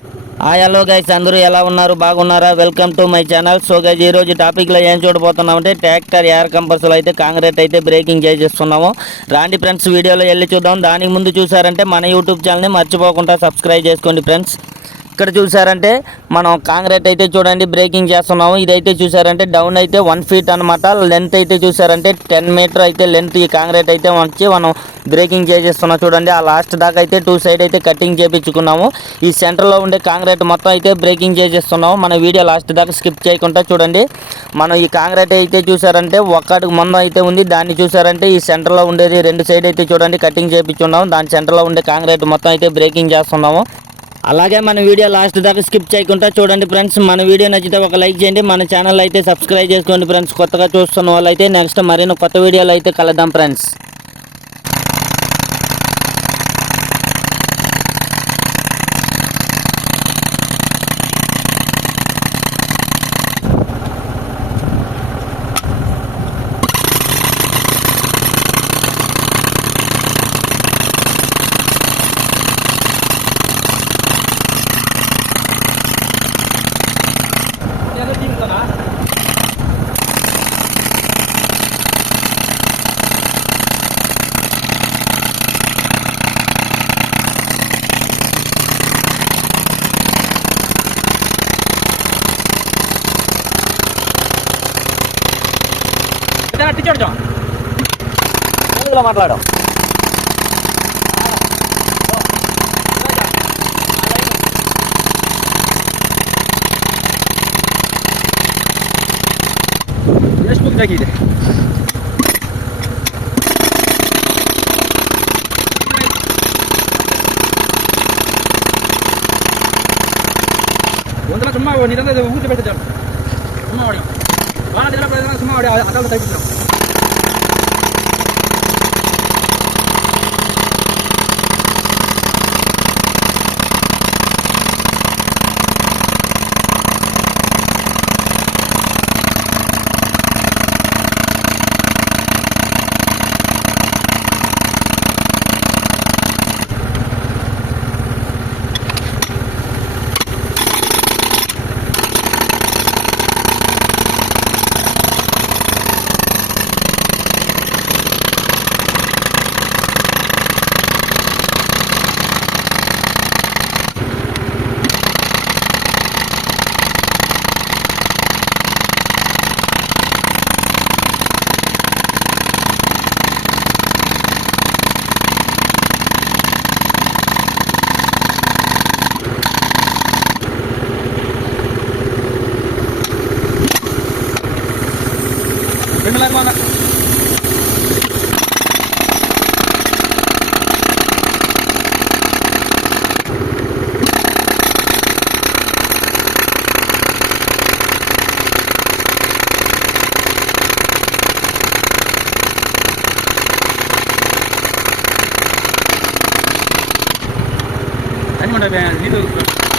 Hello guys, అందరూ ఎలా ఉన్నారు? బాగున్నారా? Welcome to my channel. So guys, ఈ రోజు టాపిక్లో ఏం చూడబోతున్నామంటే ట్రాక్టర్ ఎయిర్ కంపల్సర్లో అయితే కాంక్రీట్ అయితే బ్రేకింగ్ చేసేస్తున్నాము. రాండి ఫ్రెండ్స్, వీడియోలో వెళ్ళి చూద్దాం. దానికి ముందు చూసారంటే మన యూట్యూబ్ ఛానల్ని మర్చిపోకుండా సబ్స్క్రైబ్ చేసుకోండి ఫ్రెండ్స్. ఇక్కడ చూసారంటే మనం కాంక్రీట్ అయితే చూడండి బ్రేకింగ్ చేస్తున్నాము. ఇదైతే చూసారంటే డౌన్ అయితే 1 ఫీట్ అనమాట. లెంత్ అయితే చూసారంటే 10 మీటర్ అయితే లెంత్ ఈ కాంక్రీట్ అయితే వచ్చి మనం బ్రేకింగ్ చేసేస్తున్నాం. చూడండి, ఆ లాస్ట్ దాకా అయితే 2 సైడ్ అయితే కటింగ్ చేయించుకున్నాము. ఈ సెంటర్లో ఉండే కాంక్రీట్ మొత్తం అయితే బ్రేకింగ్ చేసేస్తున్నాము. మన వీడియో లాస్ట్ దాకా స్కిప్ చేయకుండా చూడండి. మనం ఈ కాంక్రీట్ అయితే చూసారంటే ఒక్కడికి మందం అయితే ఉంది. దాన్ని చూసారంటే ఈ సెంటర్లో ఉండేది 2 సైడ్ అయితే చూడండి కటింగ్ చేయించుకున్నాము. దాని సెంటర్లో ఉండే కాంక్రీట్ మొత్తం అయితే బ్రేకింగ్ చేస్తున్నాము. అలాగే మన వీడియో లాస్ట్ దాకా స్కిప్ చేయకుండా చూడండి ఫ్రెండ్స్. మన వీడియో నచ్చితే ఒక లైక్ చేయండి. మన ఛానల్ అయితే సబ్స్క్రైబ్ చేసుకోండి ఫ్రెండ్స్. కొత్తగా చూస్తున్న వాళ్ళు అయితే నెక్స్ట్ మరిన్ని కొత్త వీడియోలు అయితే కలుద్దాం ఫ్రెండ్స్. మాట్లాడు ಎಷ್ಟು ಆಗಿದೆ ಒಂದಲ್ಲ ಸುಮ್ಮ ನಿರಂತರ ಊಟ ಬೆಳೆದ ಸುಮ್ಮ ಮಾಡಿ ಬಾಳ ಸುಮ್ಮ ಮಾಡಿ Akal ತೈಬಿಟ್ಟು mana ini mana itu